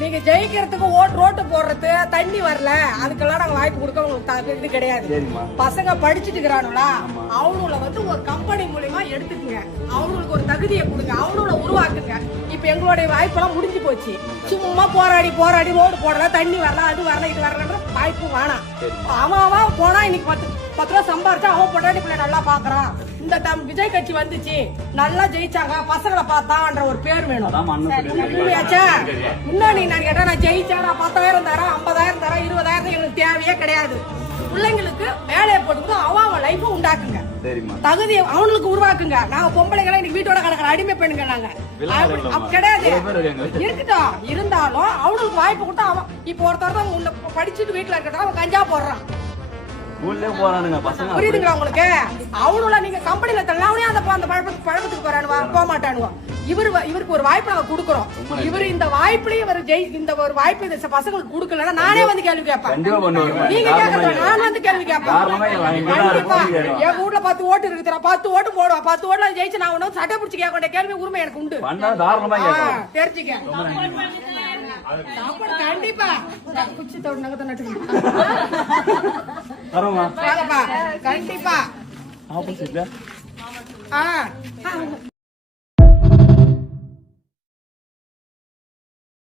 நீங்க ஜெயிக்கிறதுக்கு ரோட்டு போடுறது தண்ணி வரல அதுக்கெல்லாம் நாங்க வாய்ப்பு கொடுக்க உங்களுக்கு இது கிடையாது. பசங்க படிச்சுட்டு இருக்கிறானுங்களா அவனுல வந்து ஒரு கம்பெனி மூலியமா எடுத்துக்குங்க, அவனுக்கு ஒரு தகுதியை கொடுங்க, அவனோட உருவாக்குங்க. இப்ப எங்களுடைய வாய்ப்பெல்லாம் முடிஞ்சு போச்சு. சும்மா போராடி ரோடு போடல, தண்ணி வரல, அது வரல, இது வரலன்ற வாய்ப்பு வேணாம். அவன் போனா இன்னைக்கு 10 ரூபா சம்பாரிச்சா அவன் பொண்டாட்டி பிள்ளை நல்லா பாக்குறான். இந்த விஜய் கட்சி வந்துச்சு நல்லா ஜெயிச்சாங்க பசங்களை பார்த்தான்ற ஒரு பேர் வேணும். இன்னும் நீ நான் கேட்டா நான் ஜெயிச்சேன் 10,000 தரேன் 50,000 தரேன் 20,000 எங்களுக்கு தேவையே கிடையாது. பிள்ளைங்களுக்கு வேலையை போட்டு அவன் லைஃப உண்டாக்குங்க, தகுதியை அவனுக்கு உருவாக்குங்க. நாங்க பொம்பளைகளை இன்னைக்கு வீட்டோட கிடக்கிற அடிமை பெண்ணுங்க நாங்க கிடையாது. இருக்கட்டும், இருந்தாலும் அவனுக்கு வாய்ப்பு கொடுத்தா அவன் இப்ப ஒருத்தர் தான் படிச்சுட்டு வீட்டுல இருக்கட்டும் அவன் கஞ்சா போடுறான். புரியுதுங்களா உங்களுக்கு? அவனுல நீங்க கம்பெனில தரலாம் அவனே அந்த பழக்கத்துக்கு போறானுவா போக மாட்டானுவா. இவருக்கு ஒரு வாய்ப்பு நாங்க கொடுக்கறோம். இவரு இந்த வாய்ப்புலயும் இந்த ஒரு வாய்ப்பு இந்த பசங்களுக்கு கொடுக்கலன்னா நானே வந்து கேள்வி கேட்பேன். நீங்க கேட்கறத நான் வந்து கேள்வி கேட்பேன். கண்டிப்பா என் வீட்டுல 10 ஓட்டு இருக்கு, 10 ஓட்டு போடுவா, 10 ஓட்டுல ஜெயிச்சு நான் ஒன்னும் சட்டை பிடிச்சி கேட்க வேண்டிய கேள்வி உரிமை எனக்கு உண்டு. தெரிஞ்சுக்க கண்டிப்பா குச்சி தோடு நகத்தை நட்டு கண்டிப்பா